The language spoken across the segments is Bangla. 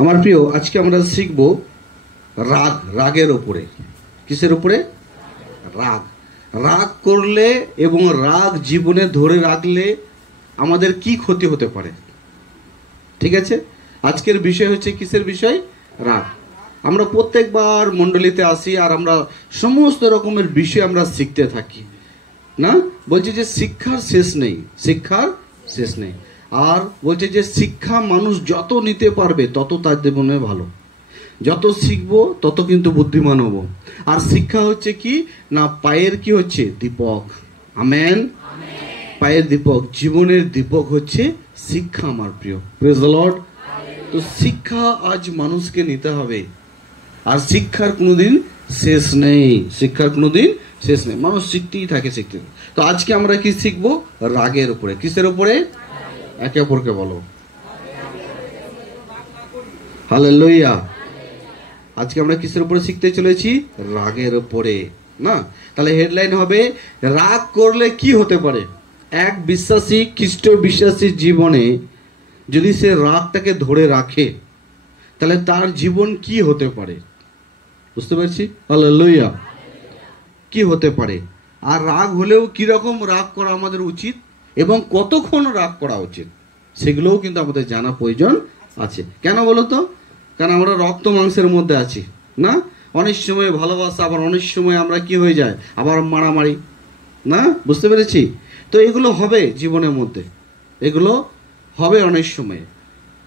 আমার প্রিয়, আজকে আমরা শিখব রাগ, রাগের উপরে। কিসের উপরে? রাগ। রাগ করলে এবং রাগ জীবনে ধরে রাখলে আমাদের কি ক্ষতি হতে পারে, ঠিক আছে? আজকের বিষয় হচ্ছে কিসের বিষয়? রাগ। আমরা প্রত্যেকবার মণ্ডলীতে আসি আর আমরা সমস্ত রকমের বিষয় আমরা শিখতে থাকি, না? বলছে যে শিক্ষার শেষ নেই, শিক্ষার শেষ নেই। আর বলছে যে শিক্ষা মানুষ যত নিতে পারবে তত তার জীবনে ভালো, যত শিখবো তত কিন্তু বুদ্ধিমান হব। আর শিক্ষা হচ্ছে কি না, পায়ের কি হচ্ছে? দীপক। আমেন। পায়ের দীপক, জীবনের দীপক হচ্ছে শিক্ষা। আমার প্রিয়, প্রেজ দ্য লর্ড। তো শিক্ষা আজ মানুষকে নিতে হবে, আর শিক্ষার কোনোদিন শেষ নেই, শিক্ষার কোনোদিন শেষ নেই। মানুষ শিখতেই থাকে, শিখতে। তো আজকে আমরা কি শিখবো? রাগের উপরে। কিসের উপরে? একে অপরকে বলো হালেলুয়া। আজকে আমরা কিসের উপরে শিখতে চলেছি? রাগের উপরে, না? তাহলে হেডলাইন হবে রাগ করলে কি হতে পারে। এক বিশ্বাসী, খ্রিস্ট বিশ্বাসীর জীবনে যদি সে রাগটাকে ধরে রাখে তাহলে তার জীবন কি হতে পারে, বুঝতে পারছি? হালেলুয়া। কি হতে পারে? আর রাগ হলেও কিরকম রাগ করা আমাদের উচিত এবং কতক্ষণ রাগ করা উচিত, সেগুলোও কিন্তু আমাদের জানা প্রয়োজন আছে। কেন বলো তো? কারণ আমরা রক্ত মাংসের মধ্যে আছি, না? অনেক সময় ভালোবাসা, আবার অনেক সময় আমরা কি হয়ে যায়, আবার মারামারি, না? বুঝতে পেরেছি? তো এগুলো হবে জীবনের মধ্যে, এগুলো হবে অনেক সময়।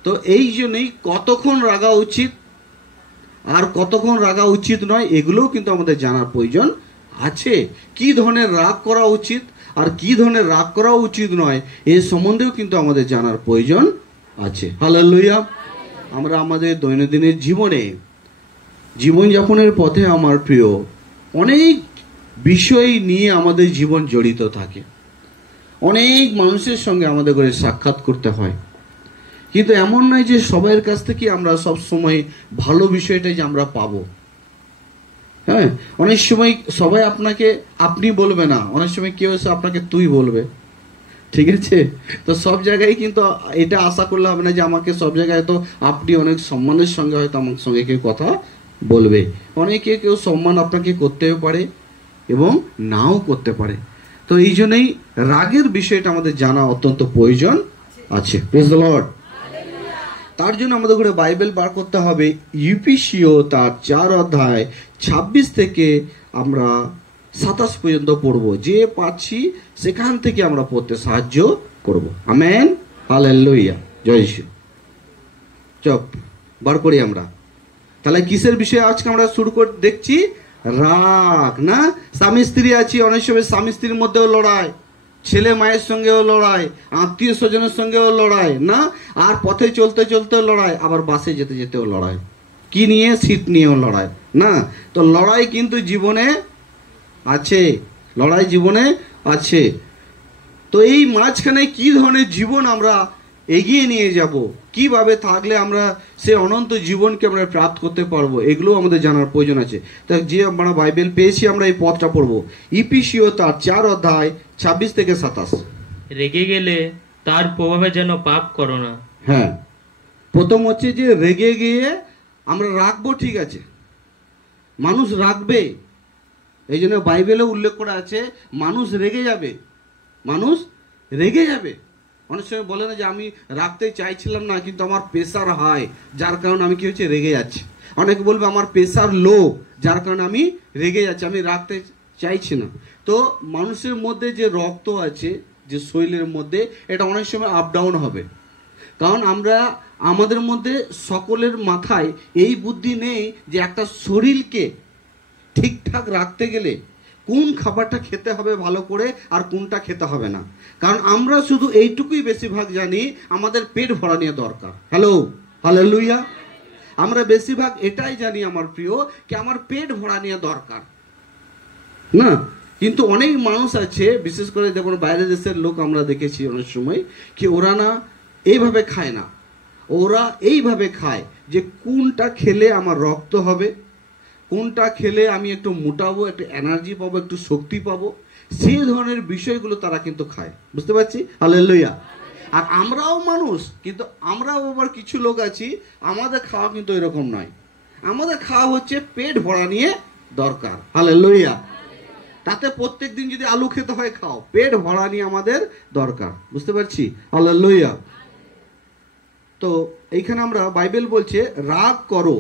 তো এই জন্যই কতক্ষণ রাগা উচিত আর কতক্ষণ রাগা উচিত নয়, এগুলোও কিন্তু আমাদের জানার প্রয়োজন আছে। কি ধরনের রাগ করা উচিত আর কি ধরনের রাগ করা উচিত নয়, এ সম্বন্ধেও কিন্তু আমাদের জানার প্রয়োজন আছে। হালেলুয়া। আমরা আমাদের দৈনন্দিনের জীবনে, জীবনযাপনের পথে আমার প্রিয়, অনেক বিষয় নিয়ে আমাদের জীবন জড়িত থাকে। অনেক মানুষের সঙ্গে আমাদের করে সাক্ষাৎ করতে হয়, কিন্তু এমন নয় যে সবাইয়ের কাছ থেকে আমরা সব সময় ভালো বিষয়টাই যে আমরা পাবো। হ্যাঁ, অনেক সময় সবাই আপনাকে আপনি বলবে না, অনেক সময় কেউ এসে আপনাকে তুই বলবে, ঠিক আছে? তো সব জায়গায় কিন্তু এটা আশা করলে হবে না যে আমাকে সব জায়গায় তো আপনি অনেক সম্মানের সঙ্গে হয়তো আমার সঙ্গে কেউ কথা বলবে। অনেকে কেউ সম্মান আপনাকে করতেও পারে এবং নাও করতে পারে। তো এই জন্যই রাগের বিষয়টা আমাদের জানা অত্যন্ত প্রয়োজন আছে। Praise the lord. তার জন্য আমাদের করে বাইবেল বার করতে হবে। ইফিসীয় তার 4 অধ্যায় 26 থেকে আমরা 27 পর্যন্ত পড়বো। যে পাচ্ছি সেখান থেকে আমরা পড়তে সাহায্য করব। আমেন। হালেলুয়া। জয় যিশু। চপ বার করি আমরা। তাহলে কিসের বিষয়ে আজকে আমরা শুরু করে দেখছি? রাগ, না? স্বামী স্ত্রী আছি, অনেক সময় স্বামী স্ত্রীর মধ্যেও লড়াই, ছেলে মায়ের সঙ্গেও লড়াই, আত্মীয় স্বজনের সঙ্গেও লড়াই, না? আর পথে চলতে চলতেও লড়াই, আবার বাসে যেতে যেতেও লড়াই। কি নিয়ে? সিট নিয়েও লড়াই, না? তো লড়াই কিন্তু জীবনে আছে, লড়াই জীবনে আছে। তো এই মাঝখানে কি ধরনের জীবন আমরা এগিয়ে নিয়ে যাব, কিভাবে থাকলে আমরা সে অনন্ত জীবনকে আমরা প্রাপ্ত করতে পারবো, এগুলো আমাদের জানার প্রয়োজন আছে। তা যে আমরা বাইবেল পেয়েছি আমরা এই পথটা পড়বো। ইফিসীয় তার 4 অধ্যায় 26 থেকে 27। রেগে গেলে তার প্রভাবে যেন পাপ করো না। হ্যাঁ, প্রথম হচ্ছে যে রেগে গিয়ে আমরা রাখবো, ঠিক আছে? মানুষ রাখবে, এই জন্য বাইবেলে উল্লেখ করা আছে মানুষ রেগে যাবে, মানুষ রেগে যাবে। অনেক সময় বলে না যে আমি রাখতে চাইছিলাম না কিন্তু আমার প্রেশার হাই, যার কারণে আমি কি হচ্ছে রেগে যাচ্ছি। অনেকে বলবে আমার প্রেশার লো, যার কারণে আমি রেগে যাচ্ছি, আমি রাখতে চাইছি না। তো মানুষের মধ্যে যে রক্ত আছে, যে শরীরের মধ্যে, এটা অনেক সময় আপ ডাউন হবে। কারণ আমরা আমাদের মধ্যে সকলের মাথায় এই বুদ্ধি নেই যে একটা শরীরকে ঠিকঠাক রাখতে গেলে কোন খাবারটা খেতে হবে ভালো করে আর কোনটা খেতে হবে না। কারণ আমরা শুধু এইটুকুই বেশিরভাগ জানি, আমাদের পেট ভরা নিয়ে দরকার। Hello, hallelujah. আমরা বেশিরভাগ এটাই জানি আমার প্রিয়, কি আমার পেট ভরা নিয়ে দরকার, না? কিন্তু অনেক মানুষ আছে, বিশেষ করে যেমন বাইরের দেশের লোক আমরা দেখেছি অনেক সময়, কি ওরা না এইভাবে খায় না, ওরা এইভাবে খায় যে কোনটা খেলে আমার রক্ত হবে, কোনটা খেলে আমি একটু মোটাবো, একটু এনার্জি পাবো, একটু শক্তি পাবো, সেই ধরনের বিষয়গুলো তারা কিন্তু খায়। বুঝতে পারছি? হালেলুয়া। আর আমরাও মানুষ, কিন্তু আমরাও আবার কিছু লোক আছি, আমাদের খাওয়া কিন্তু এরকম নয়। আমাদের খাওয়া হচ্ছে পেট ভরা নিয়ে দরকার। হালেলুয়া। তাতে প্রত্যেক দিন যদি আলু খেতে হয় খাও, পেট ভরা নিয়ে আমাদের দরকার। বুঝতে পারছি? হালেলুয়া। তো এইখানে আমরা বাইবেল বলছে রাগ করো,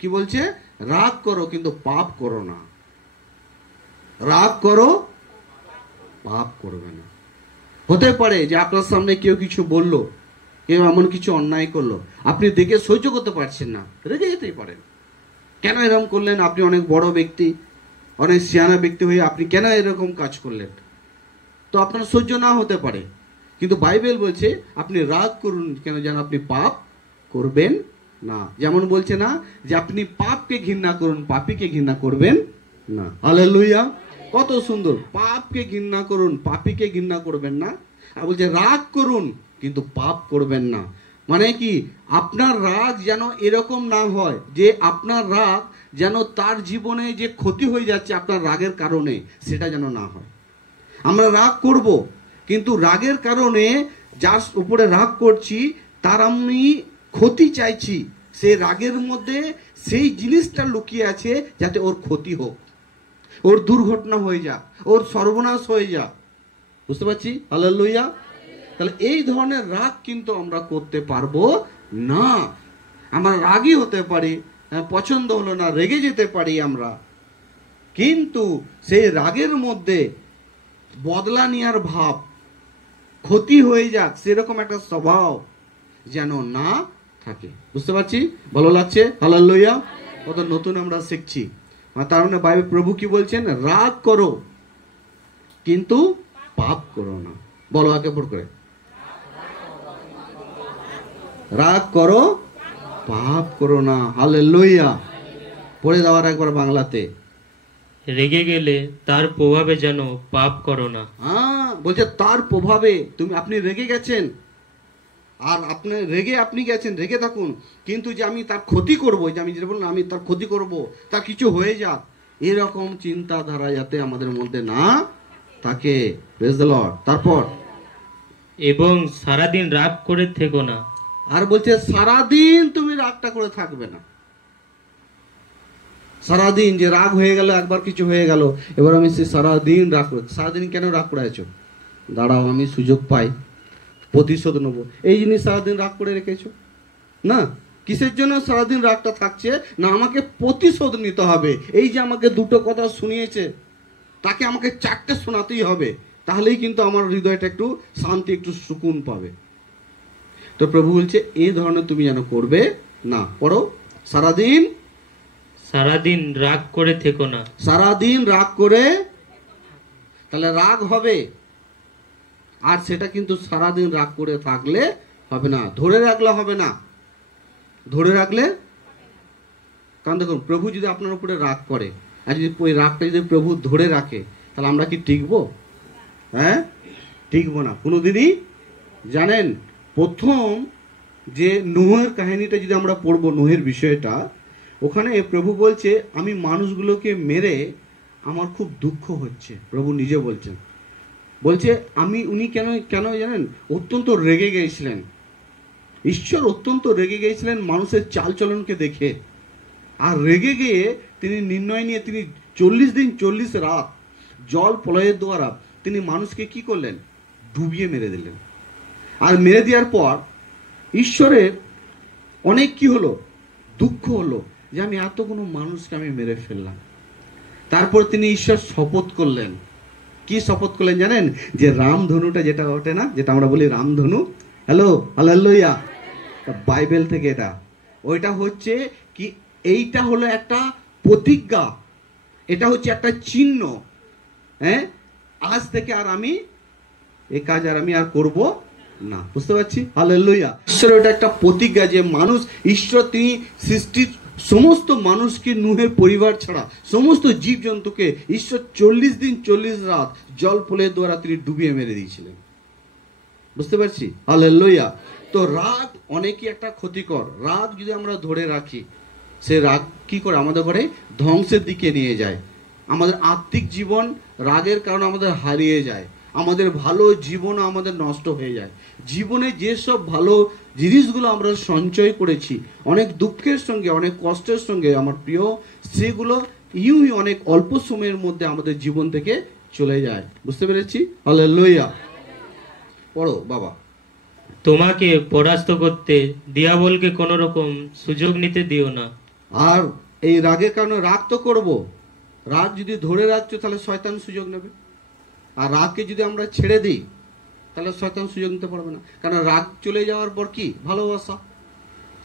কি বলছে? রাগ করো কিন্তু পাপ করো না। রাগ করো, পাপ করবে না। হতে পারে যে আপনার সামনে কেউ কিছু বললো, কেউ এমন কিছু অন্যায় করলো, আপনি দেখে সহ্য করতে পারছেন না, রেগে যেতেই পারেন। কেন এরকম করলেন? আপনি অনেক বড় ব্যক্তি, অনেক সিয়ানা ব্যক্তি হয়ে আপনি কেন এরকম কাজ করলেন? তো আপনার সহ্য না হতে পারে, কিন্তু বাইবেল বলছে আপনি রাগ করুন কেন, যেন আপনি পাপ করবেন না। যেমন বলছে না যে আপনি পাপকে ঘৃণা করুন, পাপীকে ঘৃণা করবেন না। হালেলুয়া। কত সুন্দর! পাপকে ঘৃণা করুন, পাপীকে ঘৃণা করবেন না। আর বলছে রাগ করুন কিন্তু পাপ করবেন না। মানে কি? আপনার রাগ যেন এরকম না হয় যে আপনার রাগ যেন তার জীবনে যে ক্ষতি হয়ে যাচ্ছে আপনার রাগের কারণে, সেটা যেন না হয়। আমরা রাগ করব, কিন্তু রাগের কারণে যার উপরে রাগ করছি তার আমি ক্ষতি চাইছি, সেই রাগের মধ্যে সেই জিনিসটা লুকিয়ে আছে যাতে ওর ক্ষতি হোক, ওর দুর্ঘটনা হয়ে যাক, ওর সর্বনাশ হয়ে যাক। বুঝতে পারছি? হালেলুয়া। তাহলে এই ধরনের রাগ কিন্তু আমরা করতে পারবো না। আমরা রাগই হতে পারি, পছন্দ হলো না রেগে যেতে পারি আমরা, কিন্তু সেই রাগের মধ্যে বদলা নেওয়ার ভাব, ক্ষতি হয়ে যাক সেরকম একটা স্বভাব যেন না থাকে। বুঝতে পারছি? ভালো লাগছে? হালেলুয়া। কত নতুন আমরা শিখছি। আর তার মানে বাইবেল প্রভু কি বলছেন? রাগ করো কিন্তু পাপ করো না। বলো আগে পর করে, রাগ করো, পাপ করো না। হালেলুয়া। পড়ে দেওয়ার একবার বাংলাতে। রেগে গেলে তার প্রভাবে যেন পাপ করো না। হ্যাঁ, বলছে তার প্রভাবে আপনি রেগে গেছেন, আর আপনি রেগে থাকুন, কিন্তু যে আমি তার ক্ষতি করব, যে আমি যেটা বললাম আমি তার ক্ষতি করব, তার কিছু হয়ে যাক, এরকম চিন্তাধারা যাতে আমাদের মধ্যে না থাকে। Praise the lord. তারপর এবং সারাদিন রাগ করে থেকো না। আর বলছে সারাদিন তুমি রাগটা করে থাকবে না। সারাদিন যে রাগ হয়ে গেল, একবার কিছু হয়ে গেল, এবার আমি সে সারাদিন রাগ করে, সারাদিন কেন রাগ করে আছো? দাঁড়াও আমি সুযোগ পাই, প্রতিশোধ নেবো, এই জিনিস সারাদিন রাগ করে রেখেছো না। কিসের জন্য সারাদিন রাগটা থাকছে? না আমাকে প্রতিশোধ নিতে হবে। এই যে আমাকে দুটো কথা শুনিয়েছে, তাকে আমাকে চারটে শোনাতেই হবে, তাহলেই কিন্তু আমার হৃদয়টা একটু শান্তি, একটু সুকুন পাবে। তো প্রভু বলছে এই ধরনের তুমি যেন করবে না। পড়ো, সারাদিন রাগ করে থেকো না। সারাদিন রাগ করে, তাহলে রাগ হবে, আর সেটা কিন্তু সারাদিন রাগ করে থাকলে হবে না, ধরে রাখলে হবে না। ধরে রাখলে, কারণ দেখুন প্রভু যদি আপনার উপরে রাগ করে, আর যদি ওই রাগটা যদি প্রভু ধরে রাখে, তাহলে আমরা কি টিকবো? হ্যাঁ, টিকবো না কোনোদিনই। জানেন, প্রথম যে নোহের কাহিনীটা যদি আমরা পড়বো, নোহের বিষয়টা, ওখানে প্রভু বলছে আমি মানুষগুলোকে মেরে আমার খুব দুঃখ হচ্ছে। প্রভু নিজে বলছেন, বলছে উনি কেন জানেন? অত্যন্ত রেগে গিয়েছিলেন। ঈশ্বর অত্যন্ত রেগে গিয়েছিলেন মানুষের চালচলনকে দেখে, আর রেগে গিয়ে তিনি নির্ণয় নিয়ে তিনি 40 দিন 40 রাত জল প্রলয়ের দ্বারা তিনি মানুষকে কি করলেন? ডুবিয়ে মেরে দিলেন। আর মেরে দেওয়ার পর ঈশ্বরের অনেক কি হলো? দুঃখ হলো যে আমি এতগুলো মানুষকে আমি মেরে ফেললাম। তারপর তিনি ঈশ্বর শপথ করলেন। কি শপথ করলেন জানেন? যে রামধনুটা যেটা ওঠে না, যেটা আমরা বলি রামধনু, হালেলুয়া, বাইবেল থেকে এটা, ওইটা হচ্ছে কি, এইটা হলো একটা প্রতিজ্ঞা, এটা হচ্ছে একটা চিহ্ন। হ্যাঁ, আজ থেকে আর আমি এই কাজ আমি আর করব না। বুঝতে পারছি? হালেলুয়া। ঈশ্বরের ওটা একটা প্রতিজ্ঞা যে মানুষ, ঈশ্বর তিনি সৃষ্টির সমস্ত মানুষকে, নুহের পরিবার ছাড়া সমস্ত জীবজন্তুকে ঈশ্বর 40 দিন 40 রাত জল প্রলয়ের দ্বারা তিনি ডুবিয়ে মেরে দিয়েছিলেন। বুঝতে পারছি? হালেলুয়া। তো রাগ অনেকই একটা ক্ষতিকর। রাগ যদি আমরা ধরে রাখি, সে রাগ কি করে? আমাদের ঘরে ধ্বংসের দিকে নিয়ে যায়। আমাদের আত্মিক জীবন রাগের কারণে আমাদের হারিয়ে যায়। আমাদের ভালো জীবন আমাদের নষ্ট হয়ে যায়। জীবনে যেসব ভালো জিনিসগুলো আমরা সঞ্চয় করেছি অনেক দুঃখের সঙ্গে, অনেক কষ্টের সঙ্গে আমার প্রিয়, সেগুলো ইউই অনেক অল্প সময়ের মধ্যে আমাদের জীবন থেকে চলে যায়। বুঝতে পেরেছি? হালেলুয়া। পড়ো বাবা। তোমাকে পরাস্ত করতে দিয়াবলকে কোনো রকম সুযোগ নিতে দিও না। আর এই রাগের কারণে রাগ তো করব, রাগ যদি ধরে রাখছো তাহলে শয়তান সুযোগ নেবে। আর রাগকে যদি আমরা ছেড়ে দিই তাহলে শয়তান সুযোগ নিতে পারবে না। কারণ রাগ চলে যাওয়ার পর কি? ভালোবাসা।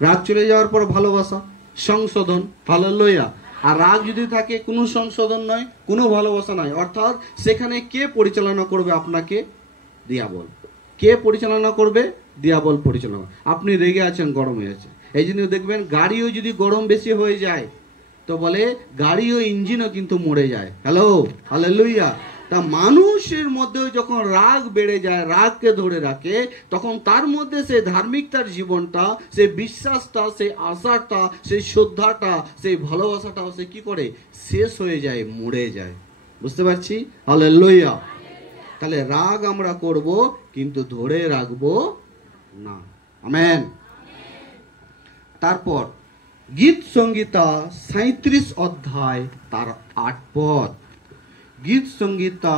রাগ চলে যাওয়ার পর ভালোবাসা, সংশোধন। হালেলুয়া। আর রাগ যদি থাকে, কোনো সংশোধন নয়, কোনো ভালোবাসা নাই। অর্থাৎ সেখানে কে পরিচালনা করবে আপনাকে? দিয়াবল। কে পরিচালনা করবে? দিয়াবল পরিচালনা। আপনি রেগে আছেন, গরম হয়ে আছে, এই জন্য দেখবেন গাড়িও যদি গরম বেশি হয়ে যায় তো বলে গাড়িও ইঞ্জিনও কিন্তু মরে যায়। Hello, hallelujah. তা মানুষের মধ্যেও যখন রাগ বেড়ে যায়, রাগকে ধরে রাখে, তখন তার মধ্যে সেই ধার্মিকতার জীবনটা, সেই বিশ্বাসটা, সেই আশাটা, সেই শ্রদ্ধাটা, সেই ভালোবাসাটাও সে কি করে? শেষ হয়ে যায়, মরে যায়। বুঝতে পারছি? হালেলুয়া। তাহলে রাগ আমরা করব কিন্তু ধরে রাখবো না। আমেন। তারপর গীত সংগীতা 37 অধ্যায় তার 8 পদ। গীত সংগীতা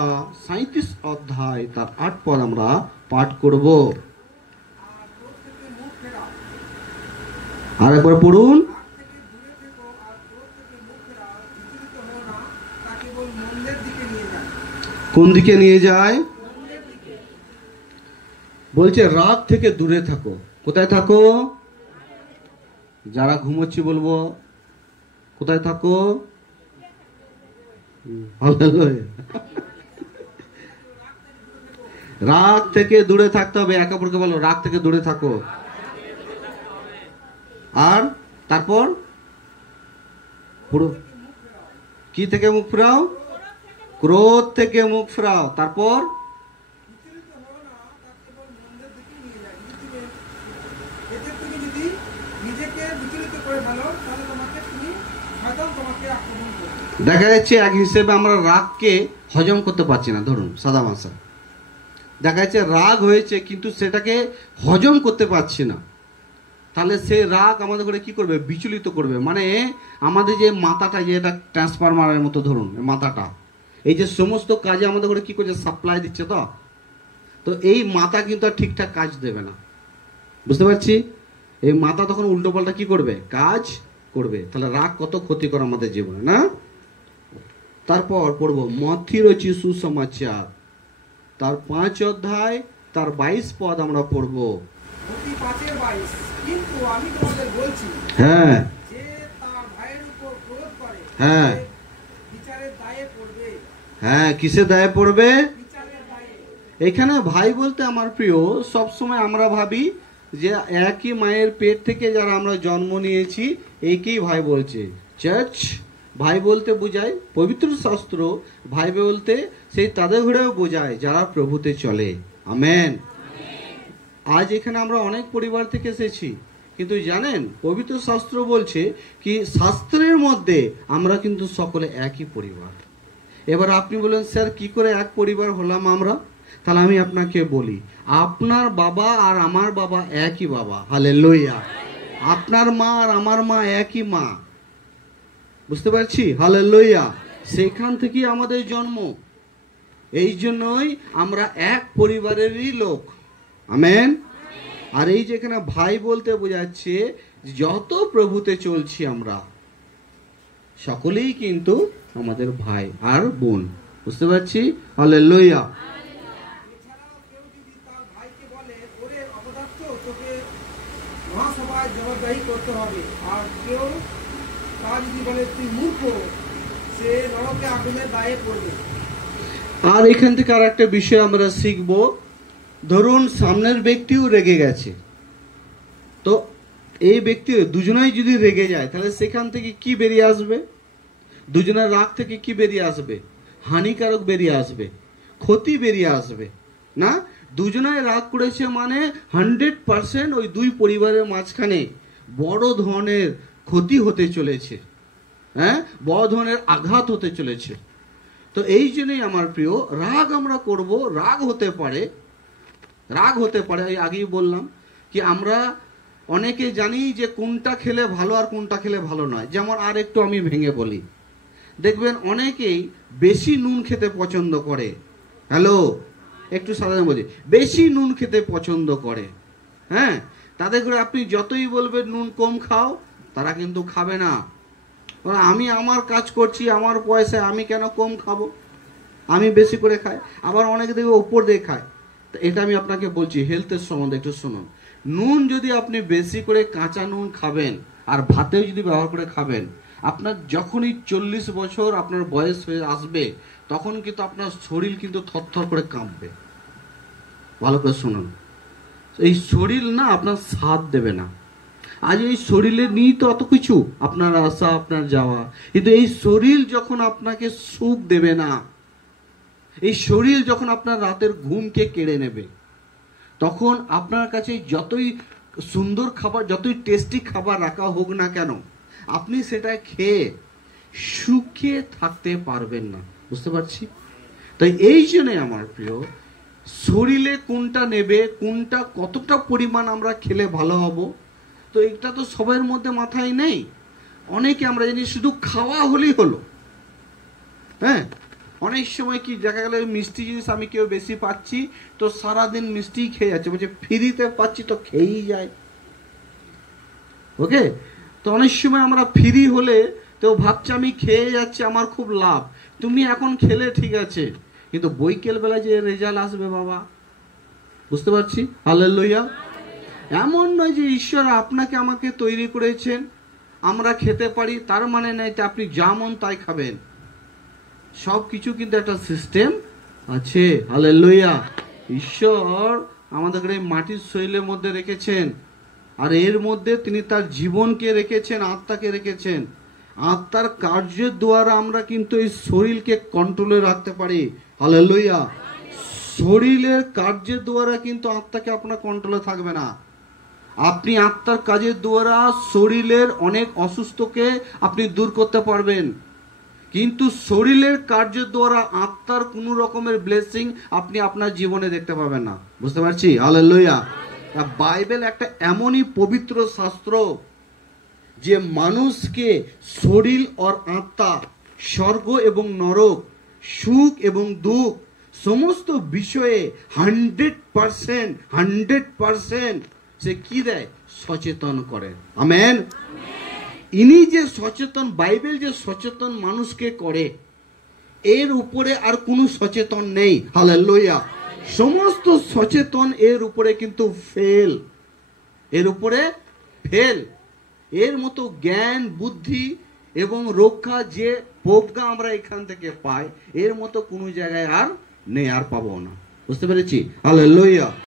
37 অধ্যায় তার 8 পদ আমরা পাঠ করব। আর একবার পড়ুন। কোন দিকে নিয়ে যায়? বলছে রাগ থেকে দূরে থাকো। কোথায় থাকো? যারা ঘুমোচ্ছি বলবো, কোথায় থাকো? রাগ থেকে দূরে থাকতে হবে। একে অপরকে বলো, রাগ থেকে দূরে থাকো। আর তারপর পুরো কি থেকে মুখ ফেরাও? ক্রোধ থেকে মুখ ফেরাও। তারপর দেখা যাচ্ছে এক হিসেবে আমরা রাগকে হজম করতে পারছি না। ধরুন সাদা মাসা, দেখা যাচ্ছে রাগ হয়েছে কিন্তু সেটাকে হজম করতে পারছি না। তাহলে সে রাগ আমাদের করে কি করবে? বিচলিত করবে। মানে আমাদের যে মাথাটা, যে এটা ট্রান্সফরমারের মতো, ধরুন মাথাটা, এই যে সমস্ত কাজে আমাদের করে কি করছে? সাপ্লাই দিচ্ছে। তো এই মাথা কিন্তু আর ঠিকঠাক কাজ দেবে না। বুঝতে পারছি? এই মাথা তখন উল্টো পাল্টা কি করবে? কাজ করবে। তাহলে রাগ কত ক্ষতিকর আমাদের জীবনে, না? তারপর পড়বো মথির সুসমাচার তার 5 অধ্যায় তার 22 পদ আমরা পড়বো। কিন্তু আমি তোমাদের বলছি, হ্যাঁ, যে তার ভাইয়ের উপর ক্রোধ করে, হ্যাঁ, বিচারের দায়ে পড়বে। হ্যাঁ, কিসে দায়ে পড়বে? বিচারের দায়ে। এখানে ভাই বলতে আমার প্রিয়, সব সময় আমরা ভাবি যে একই মায়ের পেট থেকে যারা আমরা জন্ম নিয়েছি একই ভাই বলছে। চার্চ ভাই বলতে বোঝায়, পবিত্র শাস্ত্র ভাই বলতে সেই তাদের ঘরেও বোঝায় যারা প্রভুতে চলে। আমেন। আজ এখানে আমরা অনেক পরিবার থেকে এসেছি, কিন্তু জানেন পবিত্র শাস্ত্র বলছে কি শাস্ত্রের মধ্যে আমরা কিন্তু সকলে একই পরিবার। এবার আপনি বলেন স্যার কি করে এক পরিবার হলাম আমরা? তাহলে আমি আপনাকে বলি, আপনার বাবা আর আমার বাবা একই বাবা। হালেলুয়া। আপনার মা আর আমার মা একই মা। বুঝতে পারছি? হালেলুয়া। সেখান থেকেই আমাদের জন্ম। এই জন্যই আমরা এক পরিবারেরই লোক। আমেন। আর এই যেখানে ভাই বলতে বোঝাচ্ছে যত প্রভুতে চলছি আমরা সকলেই কিন্তু আমাদের ভাই আর বোন। বুঝতে পারছি? হালেলুয়া। এছাড়াও কেউ যদি তার ভাইকে বলে, ওরে অপদার্থ, তোকে মহাসভায় জবাবদাহি করতে হবে। আর কেউ তা যদি বলে, তুই মূর্খ, সে নরকে আগুনের দায়ে পড়বে। আর এখান থেকে আর একটা বিষয় আমরা শিখবো। ধরুন সামনের ব্যক্তিও রেগে গেছে, তো এই ব্যক্তি দুজনেই যদি রেগে যায় তাহলে সেখান থেকে কি বেরিয়ে আসবে? দুজনের রাগ থেকে কি বেরিয়ে আসবে? হানিকারক বেরিয়ে আসবে, ক্ষতি বেরিয়ে আসবে, না? দুজনায় রাগ করেছে মানে 100% ওই দুই পরিবারের মাঝখানে বড় ধরনের ক্ষতি হতে চলেছে। হ্যাঁ, বড় ধরনের আঘাত হতে চলেছে। তো এই জন্যই আমার প্রিয়, রাগ আমরা করব, রাগ হতে পারে এই আগেই বললাম কি আমরা অনেকে জানি যে কোনটা খেলে ভালো আর কোনটা খেলে ভালো নয়। যেমন আর একটু আমি ভেঙে বলি, দেখবেন অনেকেই বেশি নুন খেতে পছন্দ করে। হ্যালো, একটু সাধারণ বলি, বেশি নুন খেতে পছন্দ করে। হ্যাঁ, তাদের করে আপনি যতই বলবেন নুন কম খাও, তারা কিন্তু খাবে না। আমি আমার কাজ করছি, আমার পয়সায় আমি কেন কম খাবো, আমি বেশি করে খাই। আবার অনেকে দেখবে উপর দিয়ে খায়। তো এটা আমি আপনাকে বলছি হেলথের সম্বন্ধে, একটু শুনুন। নুন যদি আপনি বেশি করে কাঁচা নুন খাবেন আর ভাতেও যদি ব্যবহার করে খাবেন, আপনার যখনই 40 বছর আপনার বয়স হয়ে আসবে, তখন কিন্তু আপনার শরীর কিন্তু থরথর করে কাঁপবে। ভালো করে শুনুন, এই শরীর না আপনার সাথ দেবে না। আজ এই শরীরে নিয়ে তো অত কিছু, আপনার আসা আপনার যাওয়া, কিন্তু এই শরীর যখন আপনাকে সুখ দেবে না, এই শরীর যখন আপনার রাতের ঘুমকে কেড়ে নেবে, তখন আপনার কাছে যতই সুন্দর খাবার, যতই টেস্টি খাবার রাখা হোক না কেন, আপনি সেটা খেয়ে সুখে থাকতে পারবেন না। বুঝতে পারছি? তাই এই জন্যে আমার প্রিয়, শরীরে কোনটা নেবে, কোনটা কতটা পরিমাণ আমরা খেলে ভালো হব, তো এটা তো সবার মধ্যে মাথায় নেই। অনেকে আমরা জানি শুধু খাওয়া হলেই হলো। হ্যাঁ, অনেক সময় কি দেখা গেল মিষ্টি জিনিস আমি কেউ বেশি পাচ্ছি, তো সারাদিন মিষ্টি খেয়ে যাচ্ছে, বলছে ফ্রিতে পাচ্ছি তো খেয়েই যায়। ওকে, তো অনেক সময় আমরা ফ্রি হলে তো ভাবছি আমি খেয়ে যাচ্ছি, আমার খুব লাভ। তুমি এখন খেলে ঠিক আছে, কিন্তু বৈকাল বেলায় যে রেজাল্ট আসবে বাবা, বুঝতে পারছি? হালেলুয়া। এমন নয় যে ঈশ্বর আপনাকে আমাকে তৈরি করেছেন আমরা খেতে পারি, তার মানে নাই যে আপনি যা মন তাই খাবেন। সব কিছু কিন্তু একটা সিস্টেম আছে। হালেলুয়া। ঈশ্বর আমাদের এই মাটির শরীরের মধ্যে রেখেছেন, আর এর মধ্যে তিনি তার জীবনকে রেখেছেন, আত্মাকে রেখেছেন। আত্মার কার্যের দ্বারা আমরা কিন্তু এই শরীরকে কন্ট্রোলে রাখতে পারি। হালেলুয়া। শরীরের কার্যের দ্বারা কিন্তু আত্মাকে আপনার কন্ট্রোলে থাকবে না। আপনি আত্মার কাজের দ্বারা শরীরের অনেক অসুস্থকে আপনি দূর করতে পারবেন, কিন্তু শরীরের কার্যের দ্বারা আত্মার কোনো রকমের ব্লেসিং আপনি আপনার জীবনে দেখতে পাবেন না। বুঝতে পারছি? হালেলুয়া। বাইবেল একটা এমনই পবিত্র শাস্ত্র যে মানুষকে শরীর আর আত্মা, স্বর্গ এবং নরক, সুখ এবং দুঃখ সমস্ত বিষয়ে 100% সে কি দেয়? সচেতন করে। আমেন। ইনি যে সচেতন, বাইবেল যে সচেতন মানুষকে করে, এর উপরে আর কোনো সচেতন নেই। হালেলুয়া। সমস্ত সচেতন এর উপরে কিন্তু ফেল, এর উপরে ফেল। এর মতো জ্ঞান, বুদ্ধি এবং রক্ষা যে প্রজ্ঞা আমরা এখান থেকে পাই, এর মতো কোনো জায়গায় আর নেই, আর পাবো না। বুঝতে পেরেছি? হালেলুয়া।